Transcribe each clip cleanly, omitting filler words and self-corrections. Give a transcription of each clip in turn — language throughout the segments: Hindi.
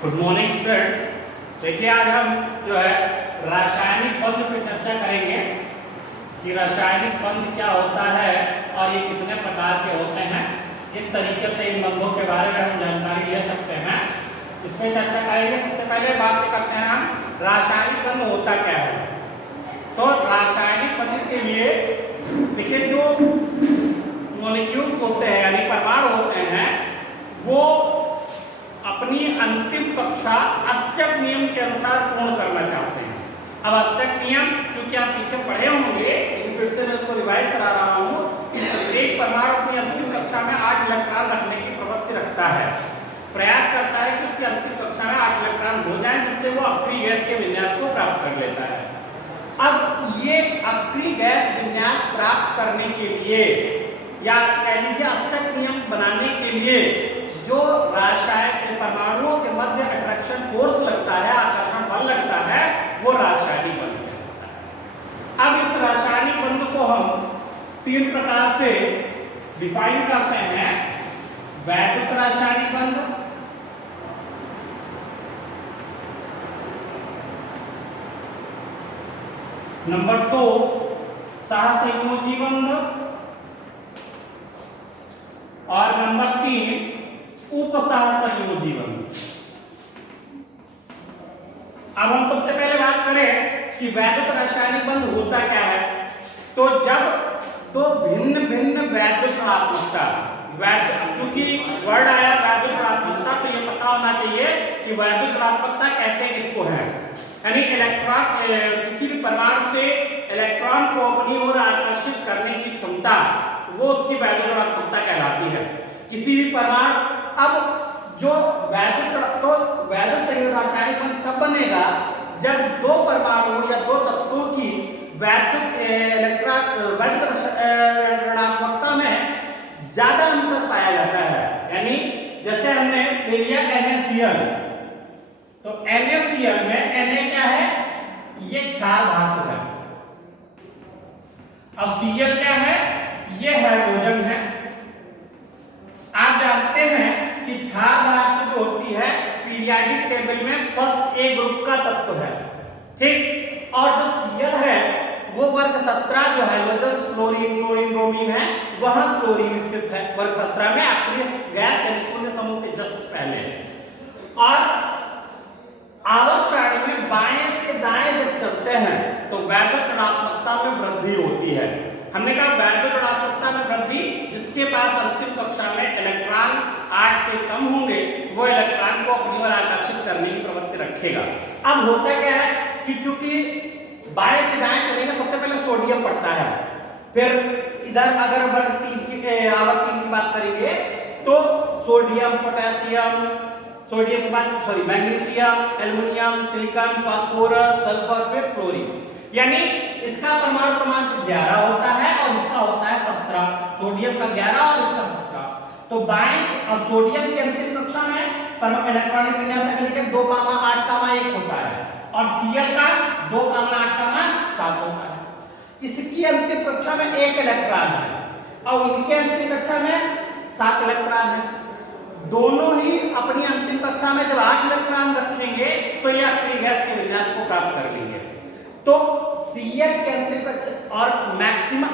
Good morning students. देखिए आज हम जो है रासायनिक बंध पे चर्चा करेंगे कि रासायनिक बंध क्या होता है और ये कितने प्रकार के होते हैं, किस तरीके से इन बंधों के बारे में हम जानकारी ले सकते हैं, इस पर चर्चा करेंगे। सबसे पहले बात करते हैं हम रासायनिक बंध होता क्या है। तो रासायनिक बंध के लिए देखिए जो मॉलिक्यूल्स होते हैं यानी परमाणु होते हैं वो अपनी अंतिम कक्षा अस्टक नियम के अनुसार पूर्ण करना चाहते हैं। अब अस्टक नियम क्योंकि आप पीछे पढ़े होंगे लेकिन फिर से मैं इसको रिवाइज करा रहा हूँ। प्रत्येक परमाणु अपनी अंतिम कक्षा में 8 इलेक्ट्रॉन रखने की प्रवृत्ति रखता है, प्रयास करता है कि उसकी अंतिम कक्षा में 8 इलेक्ट्रॉन हो जाए जिससे वो अक्रिय गैस के विन्यास को प्राप्त कर लेता है। अब ये अक्रिय गैस विन्यास प्राप्त करने के लिए या कह लीजिए अस्टक नियम बनाने के लिए जो रासायनिक परमाणुओं के मध्य अट्रैक्शन फोर्स लगता है, आकर्षण बल लगता है, वो रासायनिक बंध कहलाता है। अब इस रासायनिक बंध को हम 3 प्रकार से डिफाइन करते हैं। वैद्युत रासायनिक बंध, नंबर 2 सहसंयोजी बंध और नंबर 3 उपसहसंयोजी बंध। अब हम सबसे पहले बात करें कि वैद्युत रासायनिक बंध होता क्या है। तो जब दो भिन्न भिन्न वैद्युत ऋणात्मकता, क्योंकि वर्ड आया वैद्युत ऋणात्मकता तो ये पता होना चाहिए कि वैद्युत ऋणात्मकता कहते किसको है, यानी इलेक्ट्रॉन किसी भी परमाणु से इलेक्ट्रॉन को अपनी ओर आकर्षित करने की क्षमता वो उसकी वैद्युत ऋणात्मकता कहलाती है। किसी भी परमाणु अब जो वैद्युत संयोजी रासायनिक बंध तब बनेगा जब दो परमाणु या दो तत्वों की वैद्युत ऋणात्मकता में ज्यादा अंतर पाया जाता है। यानी जैसे हमने ले लिया NaCl, तो NaCl में Na क्या है, ये क्षार धातु है। अब Cl क्या है, ये हाइड्रोजन है। आप जानते हैं कि क्षार धातु जो होती है पीरियोडिक टेबल में फर्स्ट ए ग्रुप का तत्व है, ठीक। और जो Cl है वो वर्ग 17 जो हाइड्रोजन फ्लोरीन क्लोरीन ब्रोमीन है वहां क्लोरीन स्थित है वर्ग 17 में अक्रिय गैस यानी शून्य समूह के जस्ट पहले। और आवर्त सारणी में बाएं से दाएं जब चलते हैं तो वैद्युत ऋणात्मकता में वृद्धि होती है। हमने कहा वैद्युत ऋणात्मकता में वृद्धि, जिसके पास अंतिम कक्षा में इलेक्ट्रॉन 8 से कम होंगे वो इलेक्ट्रॉन को अपनी ओर आकर्षित करने की प्रवृत्ति रखेगा। अब होता क्या है कि चूंकि बाएं से दाएं चलेंगे, सबसे पहले सोडियम पड़ता है, फिर इधर अगर वर्ग 3 की आवर्त 3 की बात करेंगे तो सोडियम पोटेशियम, सोडियम के बाद magnesium, aluminium, silicon, phosphorus, sulphur, फिर क्लोरीन। यानी इसका परमाणु क्रमांक 11 होता है और इसका होता है 17। सोडियम का 11 और इसका 17। तो बाएं और सोडियम की अंतिम कक्षा में परमाणु इलेक्ट्रॉनिक विन्यास से मिलकर 2,8,1 होता है और Cl का 2,8,7 होता है। इसकी अंतिम कक्षा में 1 इलेक्ट्रॉन है और इनके अंतिम कक्षा में 7 इलेक्ट्रॉन है। दोनों ही अपनी अंतिम कक्षा में जब 8 इलेक्ट्रॉन रखेंगे तो ये अक्रिय गैस के विन्यास को प्राप्त कर लेंगे। तो Cl के अंतिम कक्षा और मैक्सिमम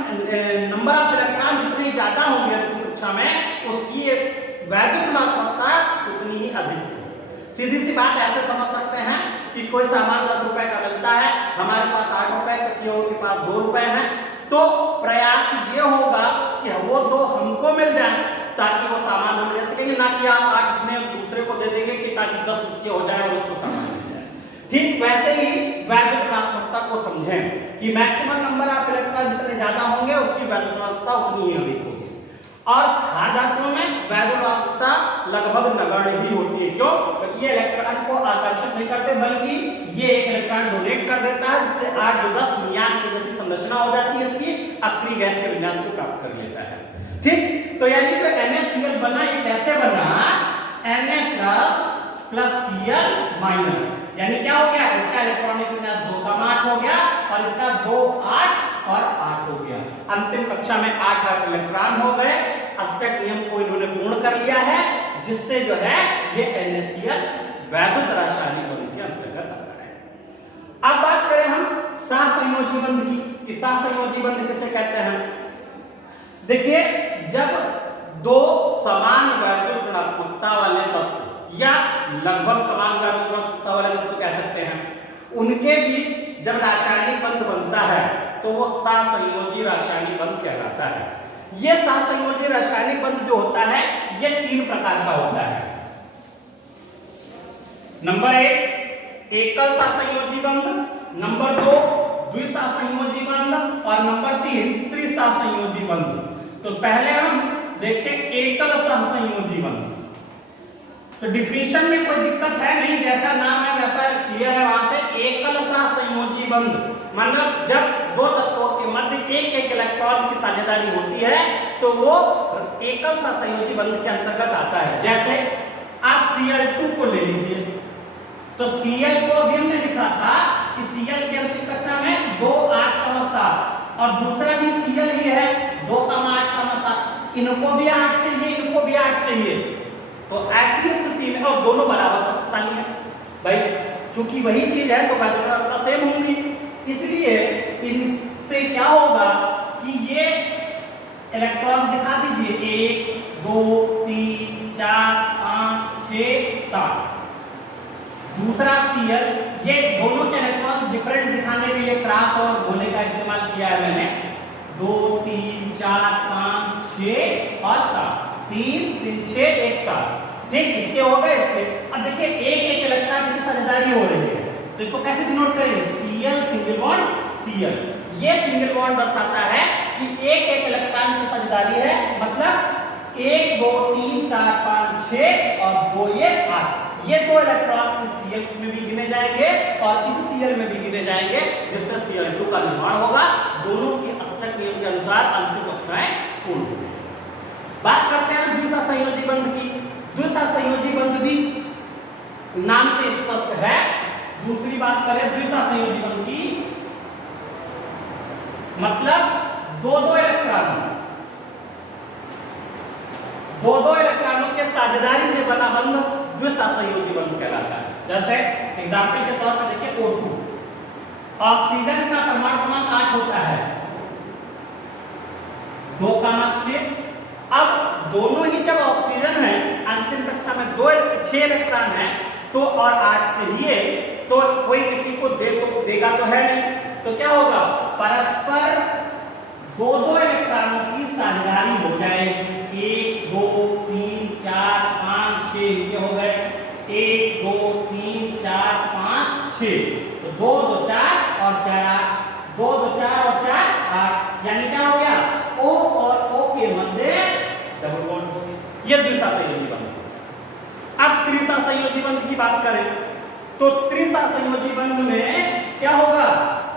नंबर ऑफ इलेक्ट्रॉन जितने ज्यादा होंगे अंतिम कक्षा में उसकी वैद्युत ऋणात्मकता उतनी ही अधिक होगी। सीधी सी बात ऐसे समझ सकते हैं कि कोई सामान 10 रुपए का मिलता है, हमारे पास 8 रुपए, किसी और के पास 2 रुपए है, तो प्रयास ये होगा कि वो 2 हमको मिल जाए ताकि वो सामान हम ले सकेंगे, ना कि आप 8 अपने दूसरे को दे देंगे कि ताकि 10 उसके हो जाए और उसको सामान मिल जाए। ठीक वैसे ही वैद्युत ऋणात्मकता को समझें कि मैक्सिमम नंबर ऑफ इलेक्ट्रॉन जितने ज्यादा होंगे उसकी वैद्युत ऋणात्मकता उतनी ही अधिक होगी। और क्षार धातुओं में वैद्युत ऋणात्मकता लगभग नगण्य ही होती है। क्यों? क्योंकि ये इलेक्ट्रॉन को आकर्षित नहीं करते बल्कि ये एक इलेक्ट्रॉन डोनेट कर देता है जिससे 8 + 10 नियान की जैसी संरचना हो जाती है, इसकी अक्रिय गैस के विन्यास को प्राप्त कर लेता है। ठीक, तो यानी जो NaCl बना ये कैसे बना, Na+ Cl-, यानी क्या हो गया, इसका इलेक्ट्रॉनिक विन्यास 2,8 हो गया और इसका 2, 8 और 8 हो गया। अंतिम कक्षा में 8 इलेक्ट्रॉन हो गए। अस्टक नियम को इन्होंने पूर्ण कर लिया है जिससे जो है ये NaCl वैद्युत रासायनिक बंध के अंतर्गत आता है। अब बात करें हम सहसंयोजी बंध की कि सहसंयोजी बंध किसे कहते हैं। देखिए, जब दो समान वैद्युत ऋणात्मकता वाले तत्व या लगभग समान वैद्युत ऋणात्मकता वाले तत्व कह सकते हैं, उनके बीच जब रासायनिक बंध बनता है तो वो सहसंयोजी रासायनिक बंध कहलाता है। ये सहसंयोजी रासायनिक बंध जो होता है ये 3 प्रकार का होता है। नंबर 1 एकल सहसंयोजी बंध, नंबर 2 द्विसहसंयोजी बंध और नंबर 3 त्रिसहसंयोजी बंध। तो पहले हम देखें एकल सहसंयोजी बंध। तो डिफिनेशन में कोई दिक्कत है नहीं, जैसा नाम है वैसा क्लियर है वहां से। एकल सहसंयोजी बंध मतलब जब दो तत्वों के मध्य एक इलेक्ट्रॉन की साझेदारी होती है तो वो एकल सहसंयोजी बंध के अंतर्गत आता है। जैसे आप Cl2 को ले लीजिए, तो Cl को अभी हमने लिखा था कि Cl की अंतिम कक्षा में 2 8 7 और दूसरा भी Cl ही है 2 8 7। इनको भी 8 चाहिए, इनको भी 8 चाहिए। तो ऐसी स्थिति में और दोनों बराबर शक्तिशाली है भाई, क्योंकि वही चीज है तो वैद्युत सेम होंगी, इसलिए इनसे क्या होगा कि ये इलेक्ट्रॉन दिखा दीजिए 1 2 3 4 5 6 7। दूसरा Cl, ये दोनों के इलेक्ट्रॉन डिफरेंट दिखाने के लिए क्रॉस और गोले का इस्तेमाल किया है मैंने। 2 3 4 5 6 और 7, 3 3 6 1 7। ठीक, इसके हो गए इसके। अब देखिए एक इलेक्ट्रॉन की साझेदारी हो रही है, तो इसको कैसे डिनोट करेंगे? Cl single bond Cl। ये सिंगल बॉन्ड दर्शाता है कि एक इलेक्ट्रॉन की साझेदारी है, मतलब 1 2 3 4 5 6 और 2 ये 8। ये 2 इलेक्ट्रॉन इस Cl में भी गिने जाएंगे और इस Cl में भी गिने जाएंगे, जिससे Cl2 का निर्माण होगा। दोनों की अष्टक नियम के अनुसार अंतिम कक्षाएं पूर्ण होंगी। बात करते हैं द्विसहसंयोजी बंध की। द्विसहसंयोजी बंध भी नाम से स्पष्ट है। दूसरी बात करें द्विसहसंयोजी बंध की, मतलब 2-2 इलेक्ट्रॉनों के साझेदारी से बना बंध द्विसहसंयोजी बंध कहलाता है। जैसे एग्जांपल के तौर पर देखिए O2, ऑक्सीजन का परमाणु क्रमांक 8 होता है 2 6। अब दोनों ही जब ऑक्सीजन है, अंतिम कक्षा में 6 इलेक्ट्रॉन है तो और 8 चाहिए, तो कोई किसी को देगा तो है नहीं, तो क्या होगा? परस्पर 2-2 इलेक्ट्रॉनों की साझेदारी हो जाएगी। 1 2 3 4 5 6 ये हो गए 1 2 3 4 5 6। तो 2 2 4 और 4 2 2 4 और 4 8, यानी क्या हो गया? O और O के मध्य डबल बॉन्ड हो गया। ये द्विसहसंयोजी बंध। अब त्रिसहसंयोजी बंध की बात करें तो त्रिसहसंयोजी बंध में क्या होगा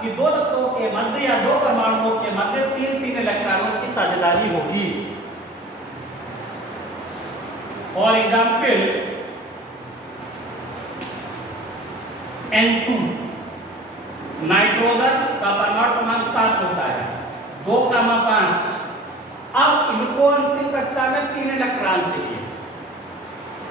कि 2 तत्वों के मध्य या 2 परमाणुओं के मध्य 3-3 इलेक्ट्रॉनों की साझेदारी होगी। फॉर एग्जाम्पल N2, नाइट्रोजन का परमाणु क्रमांक 7 होता है 2 5। अब इनको अंतिम कक्षा में 3 इलेक्ट्रॉन चाहिए,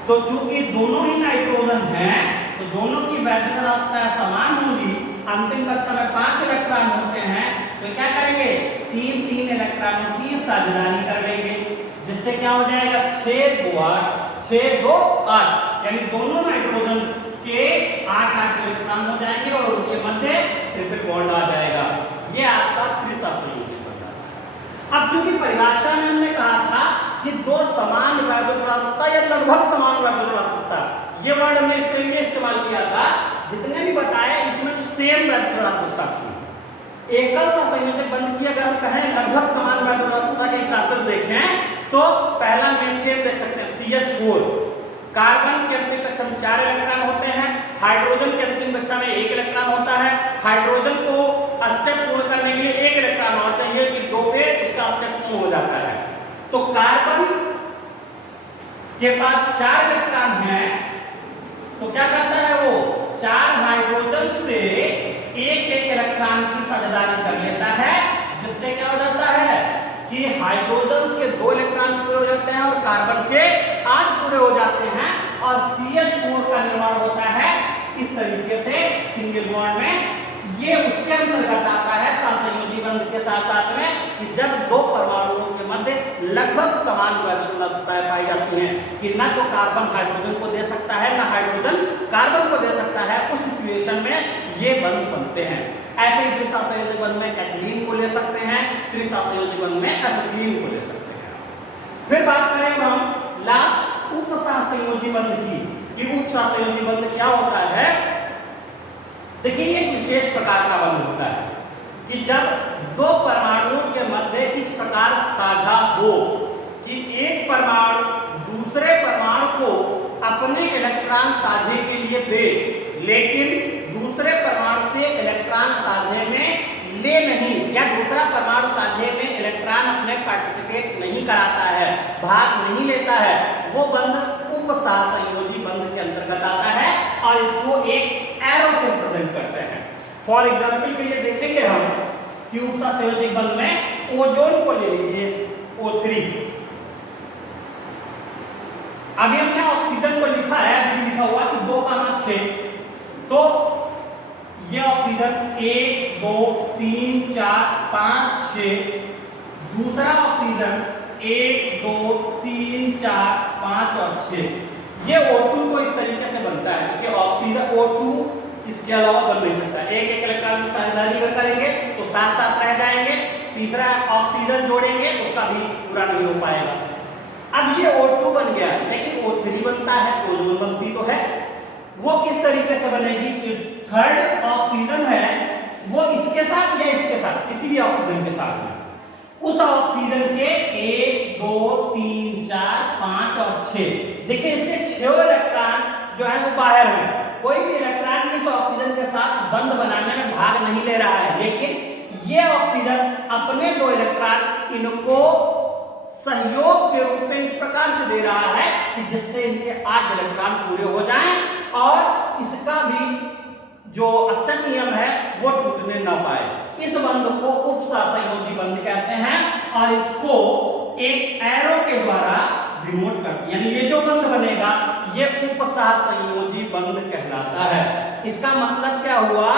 तो चूंकि दोनों ही नाइट्रोजन हैं तो दोनों की वैद्युत ऋणात्मकता समान होगी। अंतिम कक्षा में 5 इलेक्ट्रॉन होते हैं, तो क्या करेंगे? 3-3 इलेक्ट्रॉनों की साझेदारी कर लेंगे, जिससे क्या हो जाएगा? 6 2 8 6 2 8, यानी दोनों नाइट्रोजन के 8-8 इलेक्ट्रॉन हो जाएंगे और उनके मध्य ट्रिपल बॉन्ड आ जाएगा। ये आपका त्रिसहसंयोजी बंध है। अब चूंकि परिभाषा में हमने कहा था कि 2 समान वैद्युत ऋणात्मकता या लगभग समान वैद्युत ऋणात्मकता, ये वर्ड हमने इसके लिए इस्तेमाल किया था। जितने भी बताया इसमें तो सेम वैद्युत ऋणात्मकता थी। एकल सहसंयोजक बंध की अगर हम कहें लगभग समान वैद्युत ऋणात्मकता के एग्जांपल देखें तो पहला मीथेन देख सकते हैं CH4। कार्बन के अंतिम कक्षा में 4 इलेक्ट्रॉन होते हैं, हाइड्रोजन के अंतिम कक्षा में 1 इलेक्ट्रॉन होता है। हाइड्रोजन को अष्टक पूर्ण करने के लिए 1 इलेक्ट्रॉन और चाहिए कि 2 पे उसका अष्टक पूर्ण हो जाता है। तो कार्बन के पास 4 इलेक्ट्रॉन है, तो क्या करता है? वो 4 हाइड्रोजन से 1-1 इलेक्ट्रॉन की साझेदारी कर लेता है, जिससे क्या हो जाता है कि हाइड्रोजन के 2 इलेक्ट्रॉन पूरे हो जाते हैं और कार्बन के 8 पूरे हो जाते हैं और CH4 का निर्माण होता सिंगल बॉन्ड में, ये उसके अंतर्गत आता है सहसंयोजी बंध के साथ साथ में कि जब दो परमाणुओं के मध्य लगभग समान वैधता पाई जाती है कि न तो कार्बन हाइड्रोजन को दे सकता है न हाइड्रोजन कार्बन को दे सकता है, उस सिचुएशन में ये बंध बनते हैं। ऐसे ही द्विसहसंयोजी बंध में एथिलीन को ले सकते हैं, त्रिसहसंयोजी बंध में एसिटिलीन को ले सकते हैं। फिर बात करें हम लास्ट उपसहसंयोजी बंध की कि उपसहसंयोजी बंध क्या होता है। देखिए एक विशेष प्रकार का बंध होता है कि जब दो परमाणुओं के मध्य इस प्रकार साझा हो कि एक परमाणु दूसरे परमाणु को अपने इलेक्ट्रॉन साझे के लिए दे, लेकिन दूसरे परमाणु से इलेक्ट्रॉन साझे में ले नहीं, या दूसरा परमाणु साझे में इलेक्ट्रॉन अपने पार्टिसिपेट नहीं कराता है, भाग नहीं लेता है, वो बंध उपसहसंयोजी बंध के अंतर्गत आता है और इसको एक एरो से प्रेजेंट करते हैं। फॉर एग्जांपल के लिए देखेंगे हम कि उपसहसंयोजी बंध में ओजोन को ले लीजिए O3। अभी हमने ऑक्सीजन को लिखा है, अभी लिखा हुआ कि 2 का 6, तो ये ऑक्सीजन 1 2 3 4 5 6, दूसरा ऑक्सीजन 1 2 3 4 5 और 6। ये O2 को इस तरीके से बनता है क्योंकि ऑक्सीजन O2 इसके अलावा बन नहीं सकता। एक एक इलेक्ट्रॉन की साझेदारी अगर करेंगे तो साथ साथ रह जाएंगे, तीसरा ऑक्सीजन जोड़ेंगे उसका भी पूरा नहीं हो पाएगा। अब ये O2 बन गया, लेकिन O3 बनता है, ओजोन बनती तो है। वो किस तरीके से बनेगी कि थर्ड ऑक्सीजन है वो इसके साथ या इसके साथ, किसी भी ऑक्सीजन के साथ में, उस ऑक्सीजन के 1 2 3 4 5 और 6, देखिए इसके 6 इलेक्ट्रॉन जो है वो बाहर है, कोई भी इलेक्ट्रॉन इस ऑक्सीजन के साथ बंध बनाने में भाग नहीं ले रहा है, लेकिन ये ऑक्सीजन अपने 2 इलेक्ट्रॉन इनको सहयोग के रूप में इस प्रकार से दे रहा है कि जिससे इनके 8 इलेक्ट्रॉन पूरे हो जाएं और इसका भी जो अष्टक नियम है वो टूटने ना पाए। इस बंध को उपसहसंयोजी बंध कहते हैं और इसको एक एरो के द्वारा डिनोट करते हैं, यानी ये जो बंध बनेगा ये उपसहसंयोजी बंध कहलाता है। इसका मतलब क्या हुआ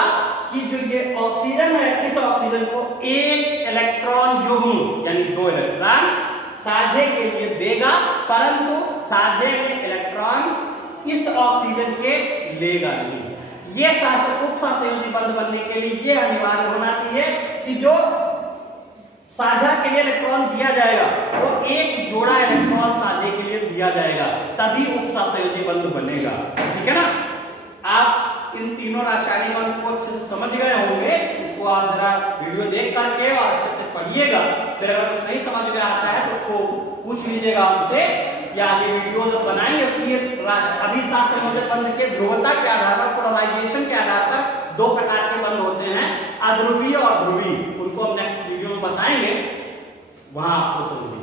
कि जो ये ऑक्सीजन है इस ऑक्सीजन को एक इलेक्ट्रॉन युग्म यानी 2 इलेक्ट्रॉन साझे के लिए देगा, परंतु साझे में इलेक्ट्रॉन इस ऑक्सीजन के लेगा नहीं। ये उपसहसंयोजी बंध बनने के लिए ये अनिवार्य होना चाहिए कि जो साझा के लिए इलेक्ट्रॉन दिया जाएगा वो एक जोड़ा इलेक्ट्रॉन साझे के लिए दिया जाएगा, तभी उपसहसंयोजी बंध बनेगा। ठीक है ना। आप इन तीनों रासायनिक बंध को अच्छे से समझ गए होंगे, इसको आप जरा वीडियो देख करके और अच्छे से पढ़िएगा। फिर अगर कुछ नहीं समझ में आता है तो उसको पूछ लीजिएगा हमसे, या आगे वीडियो जब बनाएंगे अभी सहसंयोजक बंध के ध्रुवता के आधार पर, पोलराइजेशन के आधार पर 2 प्रकार के बंध होते हैं, अध्रुवीय और ध्रुवीय। उनको हम नेक्स्ट वीडियो में बताएंगे, वहां आपको समझ